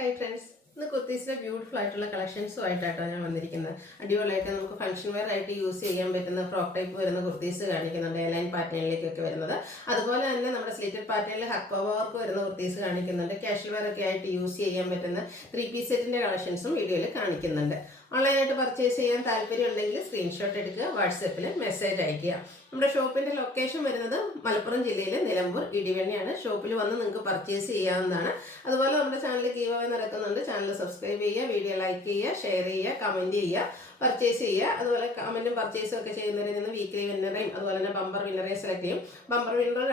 Hi friends, ഇന്ന് കുർത്തീസിലെ beautiful ആയിട്ടുള്ള കളക്ഷൻസുമായിട്ടാണ് ഞാൻ വന്നിരിക്കുന്നത്. അടിപൊളിയായിട്ട് നമുക്ക് ഫംഗ്ഷൻ വെയർ ആയിട്ട് യൂസ് ചെയ്യാൻ പറ്റുന്ന ഫ്രോക്ക് ടൈപ്പ് വരുന്ന കുർത്തീസ് കാണിക്കുന്നുണ്ട്, എയർലൈൻ പാറ്റേണിലേക്കൊക്കെ വരുന്നത്. അതുപോലെ തന്നെ നമ്മുടെ സ്ലിറ്റഡ് പാറ്റേണിൽ ഹക്കോ വർക്ക് വരുന്ന കുർത്തീസ് കാണിക്കുന്നുണ്ട്. കാഷ്വൽ വെയർ ഒക്കെ ആയിട്ട് യൂസ് ചെയ്യാൻ പറ്റുന്ന 3 പീസ് സെറ്റിൻ്റെ കളക്ഷൻസും വീഡിയോയിൽ കാണിക്കുന്നുണ്ട്. ഓൺലൈനായിട്ട് പർച്ചേസ് ചെയ്യാൻ താല്പര്യം ഉണ്ടെങ്കിൽ സ്ക്രീൻഷോട്ട് എടുക്കുക, വാട്സപ്പിൽ മെസ്സേജ് അയയ്ക്കുക. നമ്മുടെ ഷോപ്പിൻ്റെ ലൊക്കേഷൻ വരുന്നത് മലപ്പുറം ജില്ലയിലെ നിലമ്പൂർ ഇടിവണ്ണിയാണ്. ഷോപ്പിൽ വന്ന് നിങ്ങൾക്ക് പർച്ചേസ് ചെയ്യാവുന്നതാണ്. അതുപോലെ നമ്മുടെ ചാനൽ ഗീവ് അവേ നടക്കുന്നുണ്ട്. ചാനൽ സബ്സ്ക്രൈബ് ചെയ്യുക, വീഡിയോ ലൈക്ക് ചെയ്യുക, ഷെയർ ചെയ്യുക, കമൻറ്റ് ചെയ്യുക, പർച്ചേസ് ചെയ്യുക. അതുപോലെ കമൻറ്റും പർച്ചേസും ഒക്കെ ചെയ്യുന്നവരിൽ നിന്ന് വീക്ക്ലി വിന്നറേയും അതുപോലെ തന്നെ ബമ്പർ വിന്നറേയും സെലക്ട് ചെയ്യും. ബമ്പർ വിന്നർ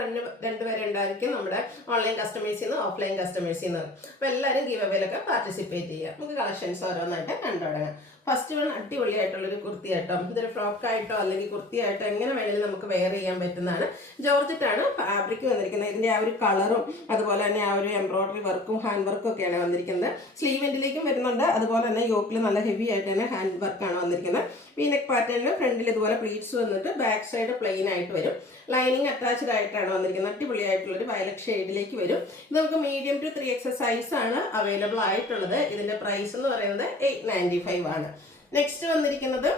രണ്ടുപേരെ ഉണ്ടായിരിക്കും, നമ്മുടെ ഓൺലൈൻ കസ്റ്റമേഴ്സിൽ നിന്ന് ഓഫ്ലൈൻ കസ്റ്റമേഴ്സിൽ നിന്ന്. അപ്പോൾ എല്ലാവരും ഗീവ് അവേയിലൊക്കെ പാർട്ടിസിപ്പേറ്റ് ചെയ്യുക. നമുക്ക് കളക്ഷൻസ് ഓരോന്നായിട്ട് കണ്ടു തുടങ്ങാം. ഫസ്റ്റ് വൺ അടിപൊളിയായിട്ടുള്ളൊരു കുർത്തി ആയിട്ടോ. ഇതൊരു ഫ്രോക്കായിട്ടോ അല്ലെങ്കിൽ കുർത്തിയായിട്ടോ എങ്ങനെ വേണമെങ്കിലും നമുക്ക് വെയർ ചെയ്യാൻ പറ്റുന്നതാണ്. ജോർജറ്റാണ് ഫാബ്രിക് വന്നിരിക്കുന്നത്. ഇതിൻ്റെ ആ ഒരു കളറും അതുപോലെ തന്നെ ആ ഒരു എംബ്രോയിഡറി വർക്കും ഹാൻഡ് വർക്കും ഒക്കെയാണ് വന്നിരിക്കുന്നത്. സ്ലീവ് എൻഡിലേക്കും വരുന്നുണ്ട്. അതുപോലെ തന്നെ യോക്കിൽ നല്ല ഹെവി ആയിട്ട് തന്നെ ഹാൻഡ് വർക്കാണ് വന്നിരിക്കുന്നത്. വീനെക്ക് പാറ്റേണിൽ ഫ്രണ്ടിൽ ഇതുപോലെ പ്ലീറ്റ്സ് വന്നിട്ട് ബാക്ക് സൈഡ് പ്ലെയിൻ ആയിട്ട് വരും. ലൈനിങ് അറ്റാച്ച്ഡ് ആയിട്ടാണ് വന്നിരിക്കുന്നത്. അടിപൊളിയായിട്ടുള്ളൊരു വയലറ്റ് ഷെയ്ഡിലേക്ക് വരും. ഇത് നമുക്ക് മീഡിയം ടു 3XL സൈസ് ആണ് അവൈലബിൾ ആയിട്ടുള്ളത്. ഇതിൻ്റെ പ്രൈസ് എന്ന് പറയുന്നത് 895 ആണ്. നെക്സ്റ്റ് വന്നിരിക്കുന്നത്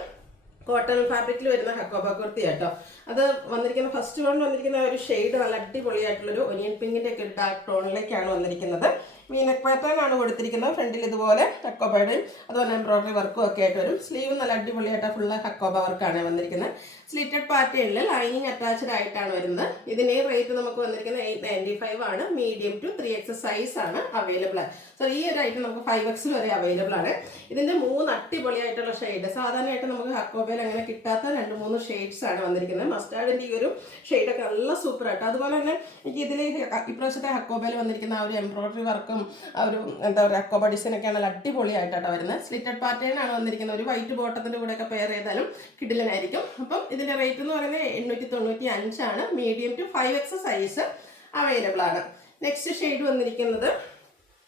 കോട്ടൺ ഫാബ്രിക്കിൽ വരുന്ന ഹക്കോബ കുർത്തി കേട്ടോ. അത് വന്നിരിക്കുന്ന ഫസ്റ്റ് വൺ വന്നിരിക്കുന്ന ഒരു ഷെയ്ഡ് നല്ല അടിപൊളിയായിട്ടുള്ളൊരു ഒനിയൻ പിങ്കിൻ്റെ ഒക്കെ ഒരു ഡാർക്ക് ടോണിലേക്കാണ് വന്നിരിക്കുന്നത്. വീനെക്ക് പാറ്റേൺ ആണ് കൊടുത്തിരിക്കുന്നത്. ഫ്രണ്ടിൽ ഇതുപോലെ ഹക്കോബയുടെയും അതുപോലെ എംബ്രോയിഡറി വർക്കും ഒക്കെ ആയിട്ട് വരും. സ്ലീവ് നല്ല അടിപൊളിയായിട്ട് ഫുള്ള് ഹക്കോബ വർക്കാണ് വന്നിരിക്കുന്നത്. സ്ലിറ്റഡ് പാറ്റേണിൽ ലൈനിങ് അറ്റാച്ച്ഡ് ആയിട്ടാണ് വരുന്നത്. ഇതിൻ്റെ റേറ്റ് നമുക്ക് വന്നിരിക്കുന്നത് 895 ആണ്. മീഡിയം ടു 3XL സൈസ് ആണ് അവൈലബിൾ. സോ ഈ ഒരു ഐറ്റം നമുക്ക് 5XL വരെ അവൈലബിൾ ആണ്. ഇതിൻ്റെ 3 അടിപൊളിയായിട്ടുള്ള ഷെയ്ഡ് സാധാരണയായിട്ട് നമുക്ക് ഹക്കോബയിൽ അങ്ങനെ കിട്ടാത്ത 2-3 ഷെയ്ഡ്സ് ആണ് വന്നിരിക്കുന്നത്. മസ്റ്റാർഡിൻ്റെ ഈ ഒരു ഷെയ്ഡൊക്കെ നല്ല സൂപ്പർ ആയിട്ട്. അതുപോലെ തന്നെ എനിക്ക് ഇതിൽ ഇപ്രാവശ്യത്തെ ഹക്കോബയിൽ വന്നിരിക്കുന്ന ആ ഒരു എംബ്രോയിഡറി വർക്കും ആ ഒരു എന്താ പറയുക ഹക്കോബ ഡിസൈനൊക്കെയാണ് നല്ല അടിപൊളിയായിട്ടാണ് വരുന്നത്. സ്ലിറ്റഡ് പാറ്റേൺ ആണ് വന്നിരിക്കുന്നത്. ഒരു വൈറ്റ് ബോട്ടത്തിൻ്റെ കൂടെയൊക്കെ പെയർ ചെയ്താലും കിടിലനായിരിക്കും. അപ്പം ഇതിൻ്റെ റേറ്റ് എന്ന് പറയുന്നത് 895 ആണ്. Medium to 5XL size available ആണ്. നെക്സ്റ്റ് ഷെയ്ഡ് വന്നിരിക്കുന്നത്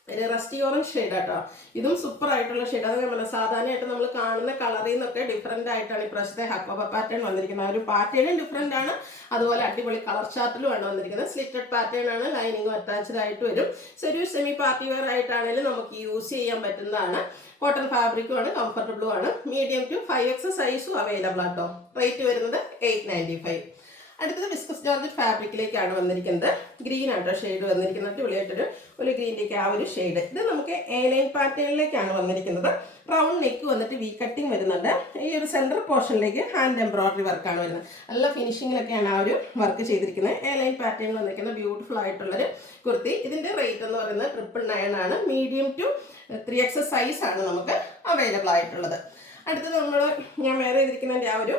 ഒരു റസ്റ്റി ഓറഞ്ച് ഷെയ്ഡ് ആട്ടോ. ഇതും സൂപ്പർ ആയിട്ടുള്ള ഷെയ്ഡ്. അത് നമ്മൾ സാധാരണയായിട്ട് നമ്മൾ കാണുന്ന കളറിൽ നിന്നൊക്കെ ഡിഫറെൻ്റ് ആയിട്ടാണ് ഇപ്രാവശ്യത്തെ ഹക്കോബ പാറ്റേൺ വന്നിരിക്കുന്നത്. ഒരു പാറ്റേണും ഡിഫറെൻ്റ് ആണ്. അതുപോലെ അടിപൊളി കളർ ചാർട്ടിലുമാണ് വന്നിരിക്കുന്നത്. സ്ലിറ്റഡ് പാറ്റേൺ ആണ്. ലൈനിങ്ങും അറ്റാച്ച്ഡ് ആയിട്ട് വരും. സോ ഒരു സെമി പാർട്ടി വെയർ ആയിട്ടാണെങ്കിലും നമുക്ക് യൂസ് ചെയ്യാൻ പറ്റുന്നതാണ്. കോട്ടൺ ഫാബ്രിക്കും ആണ്, കംഫർട്ടബിളും ആണ്. മീഡിയം ടു 5XL സൈസും അവൈലബിൾ ആട്ടോ. റേറ്റ് വരുന്നത് 895. അടുത്തത് വിസ്കസ് ജോർജറ്റ് ഫാബ്രിക്കിലേക്കാണ് വന്നിരിക്കുന്നത്. ഗ്രീൻ ആട്ടോ ഷെയ്ഡ് വന്നിരിക്കുന്നത്. അടിപൊളിയായിട്ടൊരു ഗ്രീനിലേക്ക് ആ ഒരു ഷെയ്ഡ്. ഇത് നമുക്ക് എ-ലൈൻ പാറ്റേണിലേക്കാണ് വന്നിരിക്കുന്നത്. റൗണ്ട് നെക്ക് വന്നിട്ട് വി കട്ടിങ് വരുന്നുണ്ട്. ഈ ഒരു സെൻറ്റർ പോർഷനിലേക്ക് ഹാൻഡ് എംബ്രോയിഡറി വർക്കാണ് വരുന്നത്. നല്ല ഫിനിഷിങ്ങിലൊക്കെയാണ് ആ ഒരു വർക്ക് ചെയ്തിരിക്കുന്നത്. എ-ലൈൻ പാറ്റേണിൽ വന്നിരിക്കുന്ന ബ്യൂട്ടിഫുൾ ആയിട്ടുള്ളൊരു കുർത്തി. ഇതിൻ്റെ റേറ്റ് എന്ന് പറയുന്നത് 999 ആണ്. മീഡിയം ടു 3XL സൈസ് ആണ് നമുക്ക് അവൈലബിൾ ആയിട്ടുള്ളത്. അടുത്തത് ഞാൻ വേറെ ചെയ്തിരിക്കുന്നതിൻ്റെ ആ ഒരു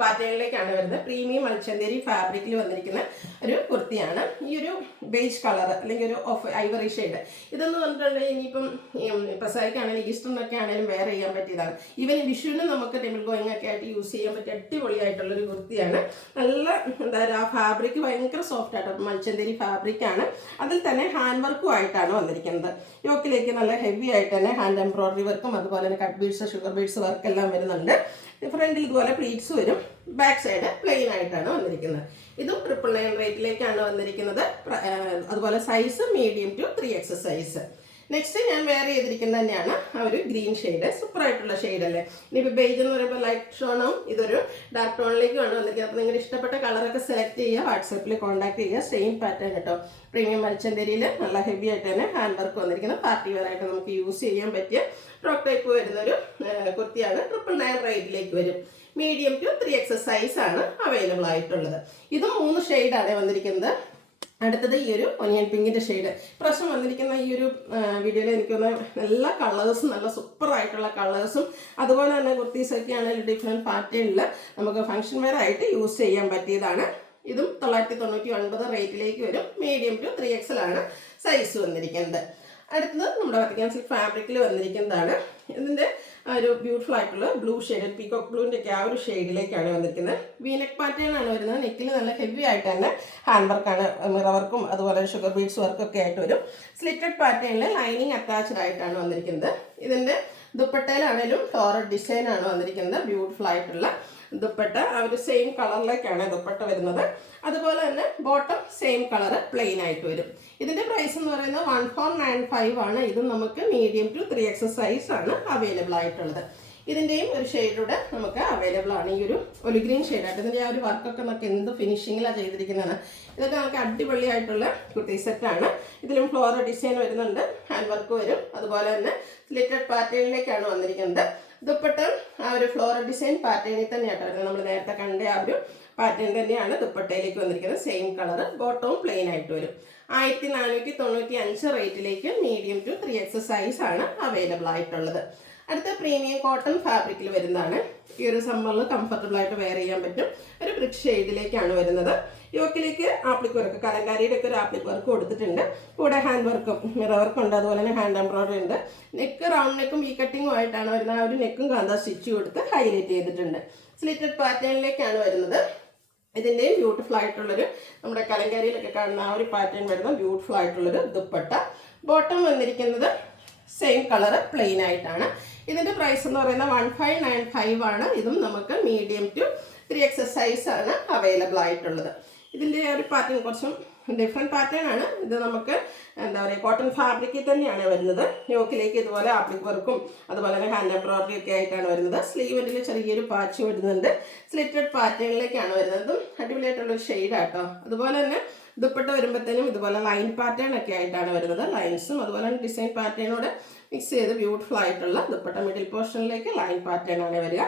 പാറ്റേണിലേക്കാണ് വരുന്നത്. പ്രീമിയം മൽച്ചന്തേരി ഫാബ്രിക്കിൽ വന്നിരിക്കുന്ന ഒരു കുർത്തിയാണ്. ഈ ഒരു ബേജ് കളർ അല്ലെങ്കിൽ ഒരു ഓഫ് ഐവറി ഷെയ്ഡ്. ഇതെന്ന് പറഞ്ഞിട്ടുണ്ടെങ്കിൽ ഇനിയിപ്പം പ്രസവിക്കാണെങ്കിലും ഈസ്റ്ററിനൊക്കെ ആണെങ്കിലും വെയർ ചെയ്യാൻ പറ്റിയതാണ്. ഈവൻ വിഷുവിന് നമുക്ക് ടെമ്പിൾ ഗോയിങ് ഒക്കെ ആയിട്ട് യൂസ് ചെയ്യാൻ പറ്റിയ അടിപൊളിയായിട്ടുള്ളൊരു കുർത്തിയാണ്. നല്ല എന്താ പറയുക ഫാബ്രിക് ഭയങ്കര സോഫ്റ്റ് ആയിട്ട് മൽച്ചന്തേരി ഫാബ്രിക്കാണ്. അതിൽ തന്നെ ഹാൻഡ് വർക്കും ആയിട്ടാണ് വന്നിരിക്കുന്നത്. യോക്കിലേക്ക് നല്ല ഹെവി ആയിട്ട് തന്നെ ഹാൻഡ് എംബ്രോയിഡറി വർക്കും അതുപോലെ തന്നെ cut beads, sugar beads work എല്ലാം വരുന്നുണ്ട്. ഫ്രണ്ടിൽ ഇതുപോലെ പ്ലീറ്റ്സ് വരും. ബാക്ക് സൈഡ് പ്ലെയിൻ ആയിട്ടാണ് വന്നിരിക്കുന്നത്. ഇതും 999 റേറ്റിലേക്കാണ് വന്നിരിക്കുന്നത്. അതുപോലെ size medium to 3XL size. Next ഞാൻ വെയർ ചെയ്തിരിക്കുന്നത് തന്നെയാണ് ആ ഒരു ഗ്രീൻ ഷെയ്ഡ്. സൂപ്പർ ആയിട്ടുള്ള ഷെയ്ഡ് അല്ലേ. ഇനിയിപ്പോൾ ബേജ് എന്ന് പറയുമ്പോൾ ലൈറ്റ് ടോണും ഇതൊരു ഡാർക്ക് ടോണിലേക്കുമാണ് വന്നിരിക്കുന്നത്. അപ്പോൾ നിങ്ങളുടെ ഇഷ്ടപ്പെട്ട കളറൊക്കെ സെലക്ട് ചെയ്യുക, വാട്സാപ്പിൽ കോൺടാക്ട് ചെയ്യുക. സെയിം പാറ്റേൺ കേട്ടോ. പ്രീമിയം മൽച്ചന്തേരിയിൽ നല്ല ഹെവി ആയിട്ട് തന്നെ ഹാൻഡ് വർക്ക് വന്നിരിക്കുന്നത്. പാർട്ടി വെയർ ആയിട്ട് നമുക്ക് യൂസ് ചെയ്യാൻ പറ്റിയ ഫ്രോക്ക് ടൈപ്പ് വരുന്നൊരു കുർത്തിയാണ്. 999 റേറ്റിലേക്ക് വരും. മീഡിയം ടു 3XL സൈസ് ആണ് അവൈലബിൾ ആയിട്ടുള്ളത്. ഇതും 3 ഷെയ്ഡാണ് വന്നിരിക്കുന്നത്. അടുത്തത് ഈ ഒരു ഒനിയൻ പിങ്കിൻ്റെ ഷെയ്ഡ്. പ്രശ്നം വന്നിരിക്കുന്ന ഈ ഒരു വീഡിയോയിൽ എനിക്ക് എല്ലാ കളേഴ്സും നല്ല സൂപ്പർ ആയിട്ടുള്ള കളേഴ്സും അതുപോലെ തന്നെ കുർത്തീസൊക്കെ ആണെങ്കിൽ ഡിഫറെൻറ്റ് പാറ്റേണിൽ നമുക്ക് ഫംഗ്ഷൻ വെയർ ആയിട്ട് യൂസ് ചെയ്യാൻ പറ്റിയതാണ്. ഇതും 999 റേറ്റിലേക്ക് വരും. മീഡിയം ടു 3XL ആണ് സൈസ് വന്നിരിക്കുന്നത്. അടുത്തത് നമ്മുടെ വത്തിക്കാൻ സിൽക്ക് ഫാബ്രിക്കിൽ വന്നിരിക്കുന്നതാണ്. ഇതിൻ്റെ ഒരു ബ്യൂട്ടിഫുൾ ആയിട്ടുള്ള ബ്ലൂ ഷെയ്ഡ്, പീകോക്ക് ബ്ലൂവിൻ്റെ ഒക്കെ ആ ഒരു ഷെയ്ഡിലേക്കാണ് വന്നിരിക്കുന്നത്. വീനെക്ക് പാറ്റേൺ ആണ് വരുന്നത്. നെക്കിൽ നല്ല ഹെവി ആയിട്ട് തന്നെ ഹാൻഡ് വർക്കാണ്, മിറർ വർക്കും അതുപോലെ ഷുഗർ ബീഡ്സ് വർക്കും ഒക്കെ ആയിട്ട് വരും. സ്ലിറ്റഡ് പാറ്റേണിൽ ലൈനിങ് അറ്റാച്ച്ഡ് ആയിട്ടാണ് വന്നിരിക്കുന്നത്. ഇതിൻ്റെ ദുപ്പട്ടയിലാണെങ്കിലും ഫ്ലോറൽ ഡിസൈനാണ് വന്നിരിക്കുന്നത്. ബ്യൂട്ടിഫുൾ ആയിട്ടുള്ള ദുപ്പട്ട ആ ഒരു സെയിം കളറിലേക്കാണ് ദുപ്പട്ട വരുന്നത്. അതുപോലെ തന്നെ ബോട്ടം സെയിം കളർ പ്ലെയിൻ ആയിട്ട് വരും. ഇതിൻ്റെ പ്രൈസ് എന്ന് പറയുന്നത് 1495 ആണ്. ഇത് നമുക്ക് മീഡിയം ടു 3X സൈസ് ആണ് അവൈലബിൾ ആയിട്ടുള്ളത്. ഇതിൻ്റെയും ഒരു ഷെയ്ഡൂടെ നമുക്ക് അവൈലബിൾ ആണ്. ഈ ഒരു ഒലി ഗ്രീൻ ഷെയ്ഡായിട്ട് ഇതിൻ്റെ ആ ഒരു വർക്കൊക്കെ നമുക്ക് എന്ത് ഫിനിഷിങ്ങിലാണ് ചെയ്തിരിക്കുന്നതാണ്. ഇതൊക്കെ നമുക്ക് അടിപൊളിയായിട്ടുള്ള കുർത്തി സെറ്റാണ്. ഇതിലും ഫ്ലോറൽ ഡിസൈൻ വരുന്നുണ്ട്, ഹാൻഡ് വർക്ക് വരും. അതുപോലെ തന്നെ സ്ലിറ്റഡ് പാറ്റേണിലേക്കാണ് വന്നിരിക്കുന്നത്. ദുപ്പട്ട ആ ഒരു ഫ്ലോറൽ ഡിസൈൻ പാറ്റേണിൽ തന്നെയാട്ടോ വരുന്നത്. നമ്മൾ നേരത്തെ കണ്ട ആ ഒരു പാറ്റേൺ തന്നെയാണ് ദുപ്പട്ടയിലേക്ക് വന്നിരിക്കുന്നത്. സെയിം കളർ, ബോട്ടവും പ്ലെയിൻ ആയിട്ട് വരും. 1495 റേറ്റിലേക്ക് മീഡിയം ടു 3X സൈസ് ആണ് അവൈലബിൾ ആയിട്ടുള്ളത്. അടുത്ത പ്രീമിയം കോട്ടൺ ഫാബ്രിക്കിൽ വരുന്നതാണ്. ഈ ഒരു സമ്മറിൽ കംഫർട്ടബിൾ ആയിട്ട് വെയർ ചെയ്യാൻ പറ്റും. ഒരു ബ്രിക്ക് ഷെയ്ഡിലേക്കാണ് വരുന്നത്. യോക്കിലേക്ക് ആപ്ലിക് വർക്ക്, കലങ്കാരിയുടെ ഒക്കെ ഒരു ആപ്ലിക് വർക്ക് കൊടുത്തിട്ടുണ്ട്. കൂടെ ഹാൻഡ് വർക്കും മിറർ വർക്കും ഉണ്ട്. അതുപോലെ തന്നെ ഹാൻഡ് എംബ്രോയിഡറി ഉണ്ട്. നെക്ക് റൗണ്ട് നെക്കും ഈ കട്ടിങ്ങും ആയിട്ടാണ് വരുന്നത്. ആ ഒരു നെക്കും കാന്താ സ്റ്റിച്ച് കൊടുത്ത് ഹൈലൈറ്റ് ചെയ്തിട്ടുണ്ട്. സ്ലിറ്റഡ് പാറ്റേണിലേക്കാണ് വരുന്നത്. ഇതിൻ്റെയും ബ്യൂട്ടിഫുൾ ആയിട്ടുള്ളൊരു നമ്മുടെ കലങ്കാരിയിലൊക്കെ കാണുന്ന ആ ഒരു പാറ്റേൺ വരുന്ന ബ്യൂട്ടിഫുൾ ആയിട്ടുള്ളൊരു ദുപ്പട്ട. ബോട്ടം വന്നിരിക്കുന്നത് സെയിം കളർ പ്ലെയിൻ ആയിട്ടാണ്. ഇതിൻ്റെ പ്രൈസ് എന്ന് പറയുന്നത് 1595 ആണ്. ഇതും നമുക്ക് മീഡിയം ടു 3X സൈസ് ആണ് അവൈലബിൾ ആയിട്ടുള്ളത്. ഇതിൻ്റെ ഒരു പാറ്റേൺ കുറച്ചും ഡിഫറെൻറ്റ് പാറ്റേൺ ആണ്. ഇത് നമുക്ക് എന്താ പറയുക കോട്ടൺ ഫാബ്രിക്കിൽ തന്നെയാണ് വരുന്നത്. യോക്കിലേക്ക് ഇതുപോലെ ആപ്ലിക് വർക്കും അതുപോലെ തന്നെ ഹാൻഡ് എംബ്രോയിഡറി ഒക്കെ ആയിട്ടാണ് വരുന്നത്. സ്ലീവിൽ ചെറിയൊരു പാച്ച് വരുന്നുണ്ട്. സ്ലിറ്റഡ് പാറ്റേണിലേക്കാണ് വരുന്നത്. ഇതും അടിപൊളിയായിട്ടുള്ളൊരു ഷെയ്ഡാട്ടോ. അതുപോലെ തന്നെ ദുപ്പട്ട വരുമ്പോഴത്തേനും ഇതുപോലെ ലൈൻ പാറ്റേൺ ഒക്കെ ആയിട്ടാണ് വരുന്നത്. ലൈൻസും അതുപോലെ തന്നെ ഡിസൈൻ പാറ്റേണോട് മിക്സ് ചെയ്ത് ബ്യൂട്ടിഫുൾ ആയിട്ടുള്ള ദുപ്പട്ട മിഡിൽ പോർഷനിലേക്ക് ലൈൻ പാറ്റേൺ ആണ് വരിക.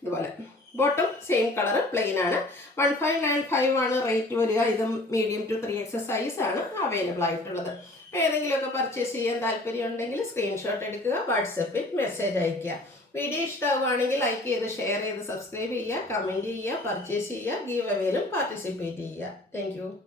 ഇതുപോലെ ബോട്ടം സെയിം കളർ പ്ലെയിൻ ആണ്. 1595 ആണ് റേറ്റ് വരിക. ഇതും മീഡിയം ടു 3X സൈസ് ആണ് അവൈലബിൾ ആയിട്ടുള്ളത്. അപ്പോൾ ഏതെങ്കിലുമൊക്കെ പർച്ചേസ് ചെയ്യാൻ താല്പര്യം ഉണ്ടെങ്കിൽ സ്ക്രീൻഷോട്ട് എടുക്കുക, വാട്സപ്പിൽ മെസ്സേജ് അയയ്ക്കുക. വീഡിയോ ഇഷ്ടമാവുകയാണെങ്കിൽ ലൈക്ക് ചെയ്ത് ഷെയർ ചെയ്ത് സബ്സ്ക്രൈബ് ചെയ്യുക, കമൻറ്റ് ചെയ്യുക, പർച്ചേസ് ചെയ്യുക, ഗീവ് അവേയിലും പാർട്ടിസിപ്പേറ്റ് ചെയ്യുക. താങ്ക്